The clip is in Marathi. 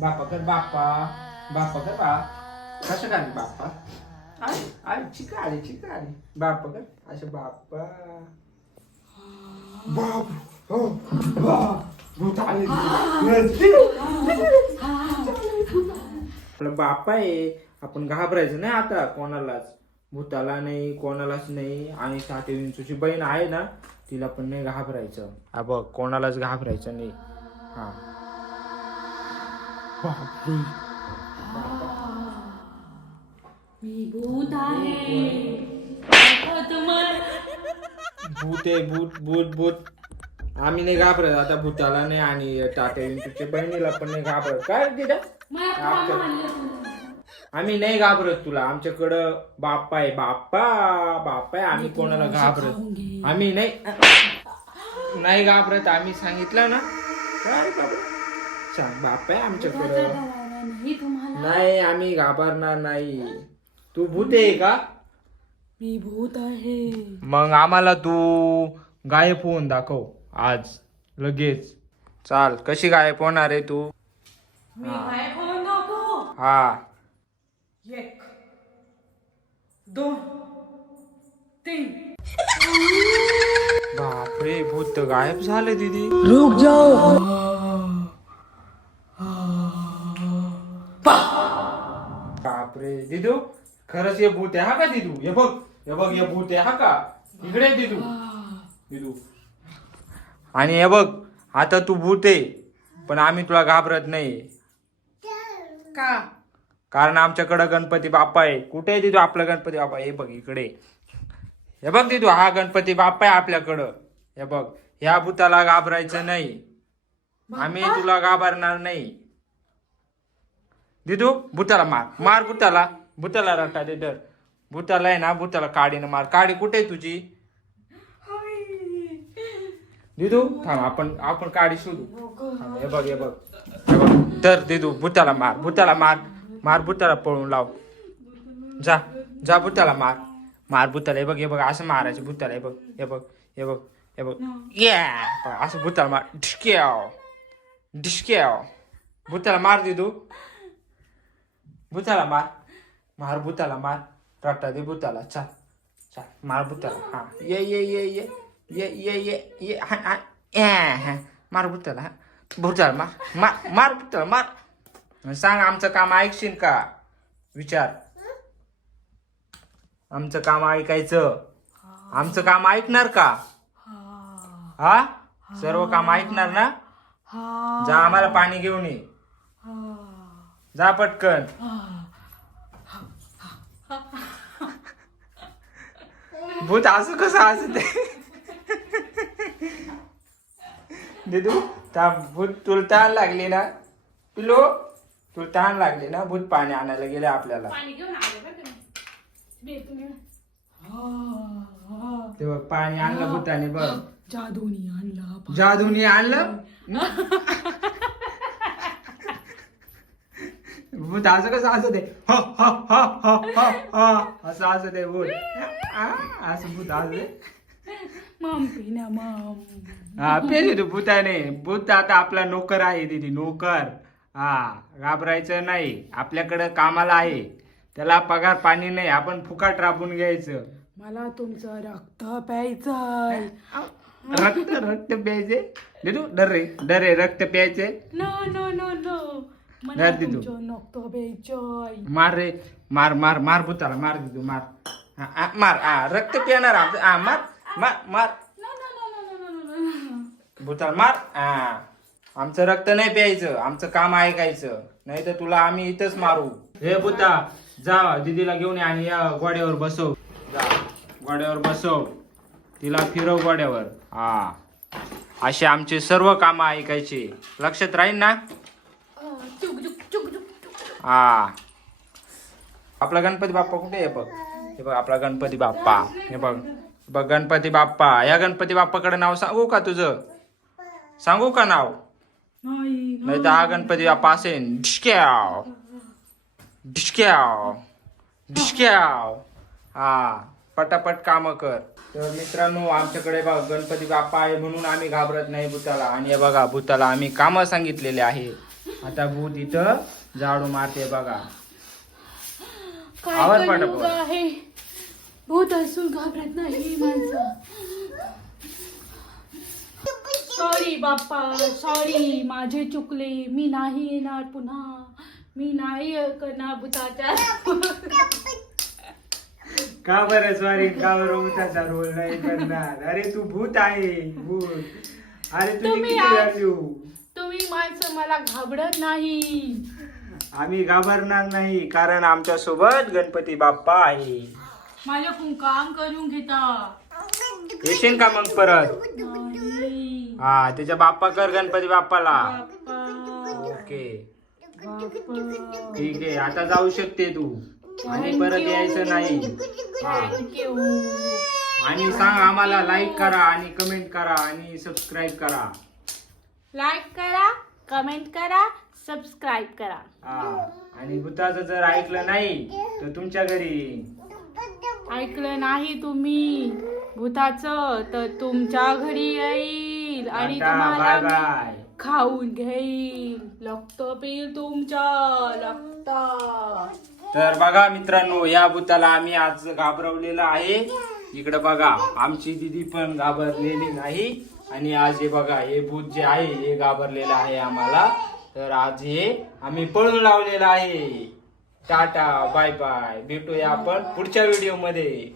बाप्पा कर बाप्पा. बाप्पा कर बा. कसं काय बाप्पा? आई आई चिकारी बाप्पा कर असं बाप्पा. बाप हो बाप भूत आले. आपला बाप्पा आहे. आपण घाबरायचं नाही आता कोणालाच. भूताला नाही कोणालाच नाही. आणि 7 इंचूची बहीण आहे ना तिला पण नाही घाबरायचं. हा बघ कोणालाच घाबरायचं नाही. हा बापरे. मी भूत आहे. भूत आहे भूत भूत भूत. आम्ही नाही घाबरत आता भूताला नाही आणि टाटा इंचूच्या बहिणीला पण नाही घाबरत. काय तिला आम्ही नाही घाबरत तुला. आमच्याकडं बाप्पा आहे. बाप्पा बाप्पा आहे. आम्ही कोणाला घाबरत आम्ही नाही घाबरत. आम्ही सांगितलं ना. काय बाबा सांग बाप्पा आहे आमच्याकडं. नाही आम्ही घाबरणार नाही. तू भूत आहे का? मी भूत आहे. मग आम्हाला तू गायब होऊन दाखव आज लगेच. चाल कशी गायब होणार आहे तू? मी गायब होऊन नको. हा 1 2 3. बापरे भूत तर गायब झालं दीदी. रुक जाओ. बापरे दिदू खरंच हे भूत आहे हा का दिदू? हे बघ हे भूत आहे हा का? इकडे दिदू दिदू. आणि हे बघ आता तू भूत आहे पण आम्ही तुला घाबरत नाही. का? कारण आमच्याकडं गणपती बाप्पा आहे. कुठे आहे दिदू आपला गणपती बाप्पा? हे बघ इकडे. हे बघ दिदू हा गणपती बाप्पा आहे आपल्याकडं. हे बघ ह्या भूताला घाबरायचं नाही. आम्ही तुला घाबरणार नाही. दिदू भूताला मार भूताला रटा दे डर. भूताला आहे ना भूताला काडीनं मार. काडी कुठे आहे तुझी? दिदू थांब आपण काडी शोधू. हे बघ तर दिदू भूताला मार भूताला पळून लाव. जा भूताला मार भूताला. हे बघ असं मारायचं भूताला. हे बघ या असं भूताला मार. डिस्क्याव भूताला मार दिदू. भूताला मार भूताला मार. रट्टा दे भूताला. चाल मार भूताला. हा ये हा मार भूताला. भूताला मार भूताला मार. सांग आमचं काम ऐकशील का? विचार. आमचं काम ऐकायचं. आमचं काम ऐकणार का? हा सर्व काम ऐकणार ना? जा आम्हाला पाणी घेऊन ये. जा पटकन. भूत असं कसं असते दिदू? भूत तुला तहान लागली ना पिलो? तुला तहान लागली ना? भूत पाणी आणायला गेले आपल्याला. ते बघ पाणी आणलं भूताने. बघ जादूनी आणलं. भूत असं कसं असं ते असं असं ते भूत असं भूत असं. हा पेली तू भूताने. भूत आता आपला नोकर आहे दीदी. नोकर. हा घाबरायचं नाही. आपल्याकडं कामाला आहे. त्याला पगार पाणी नाही. आपण फुकाट राबून घ्यायचं. मला तुमचं रक्त प्यायचंय. रक्त प्यायचे दिदू? डर रे रक्त प्यायचे. नो मला तुमचं रक्त प्यायचंय. मार रे मार भूताला मार दिदू मार. मार रक्त पिणार. मार भूताला मार. आमचं रक्त नाही प्यायचं. आमचं काम ऐकायचं. नाही तर तुला आम्ही इथंच मारू. हे भूता जा दीदीला घेऊन ये आणि या गोड्यावर बसव. गोड्यावर बसव. तिला फिरव गोड्यावर. हा असे आमचे सर्व काम ऐकायचे. लक्षात राहील ना? हा आपला गणपती बाप्पा कुठे आहे? बघ हे बघ आपला गणपती बाप्पा. हे बघ गणपती बाप्पा. या गणपती बाप्पाकडे नाव सांगू का तुझं? सांगू का नाव? नाही तर हा गणपती बाप्पा असेल. डिस्क्याव. हा पटापट काम कर. तर मित्रांनो आमच्याकडे बघ गणपती बाप्पा आहे म्हणून आम्ही घाबरत नाही भूताला. आणि हे बघा भूताला आम्ही कामं सांगितलेले आहे. आता भूत इथं झाडू मारते बघा. काय आवाज कलियुग पाठव. आहे. भूत असून घाबरत नाही माणसं. सॉरी बाप्पा, सॉरी, माझे चुकले. मी नाही येणार पुन्हा. मी नाही करणार भूताच्या. का बरं सॉरी, का बरं भूताचा रोल नाही करणार? अरे तू भूत आहे, भूत. अरे तुझी तुम्ही किती व्हॅल्यू. तुम्ही माणसं मला घाबरत नाही. आम्ही घाबरणार नाही, कारण आमच्या सोबत गणपती बाप्पा आहे. माझ्याकडून काम करून घेता. येशील का मग परत? नाही. हा, त्याच्या बाप्पा कर गणपती बाप्पाला. बाप्पा, ओके बाप्पा. ठीक आहे, आता जाऊ शकते तू. आणि परत यायचं नाही. हा. थँक्यू. आणि सांग आम्हाला, लाईक करा आणि कमेंट करा आणि सबस्क्राईब करा. लाईक करा, कमेंट करा, सबस्क्राईब करा. हा. आणि भूताचं जर ऐकलं नाही तर तुमच्या घरी येईन. ऐकलं नाही तुम्ही भूताचं तर तुमच्या घरी येईल आणि टाटा, तुम्हाला बाय मी बाय. खाऊन घेईल. रक्त पिईल तुमच्या रक्त. तर बघा मित्रांनो, या भूताला आम्ही आज घाबरवलेलं आहे. इकडे बघा, आमची दीदी पण घाबरलेली नाही. आणि आज हे बघा, हे भूत जे आहे हे घाबरलेलं आहे आम्हाला. तर आज हे आम्ही पळून लावलेलं आहे. Tata, bye bye. भेटूया आपण पुढच्या व्हिडिओ मध्ये.